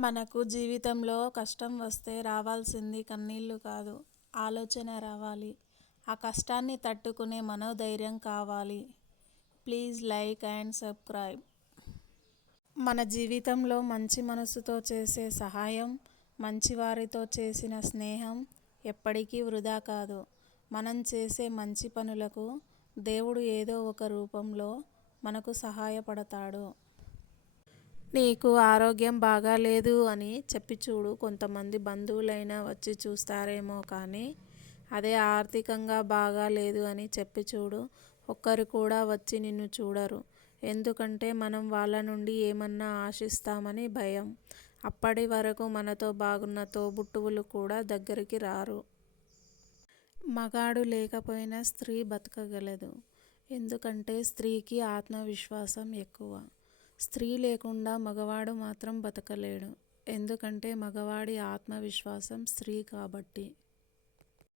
మనకు జీవితంలో కష్టం వస్తే రావాల్సింది కన్నీళ్లు కాదు, ఆలోచన రావాలి. ఆ కష్టాన్ని తట్టుకునే మనోధైర్యం కావాలి. Please like and subscribe. మన జీవితంలో మంచి మనసుతో చేసే సహాయం, మంచివారితో చేసిన స్నేహం ఎప్పటికీ వృధా కాదు. మనం చేసే మంచి పనులకు దేవుడు ఏదో ఒక రూపంలో మనకు సహాయపడతాడు. నీకు ఆరోగ్యం బాగాలేదు అని చెప్పి చూడు. కొంతమంది బంధువులైనా వచ్చి చూస్తారేమో కానీ అదే ఆర్థికంగా బాగాలేదు అని చెప్పి చూడు, ఒక్కరు కూడా వచ్చి నిన్ను చూడరు. ఎందుకంటే మనం వాళ్ళ నుండి ఏమన్నా ఆశిస్తామని భయం. అప్పటి వరకు మనతో బాగున్న తోబుట్టువులు కూడా దగ్గరికి రారు. మగాడు లేకపోయినా స్త్రీ బతకగలదు. ఎందుకంటే స్త్రీకి ఆత్మవిశ్వాసం ఎక్కువ. స్త్రీ లేకుండా మగవాడు మాత్రం బతకలేడు. ఎందుకంటే మగవాడి ఆత్మవిశ్వాసం స్త్రీ కాబట్టి.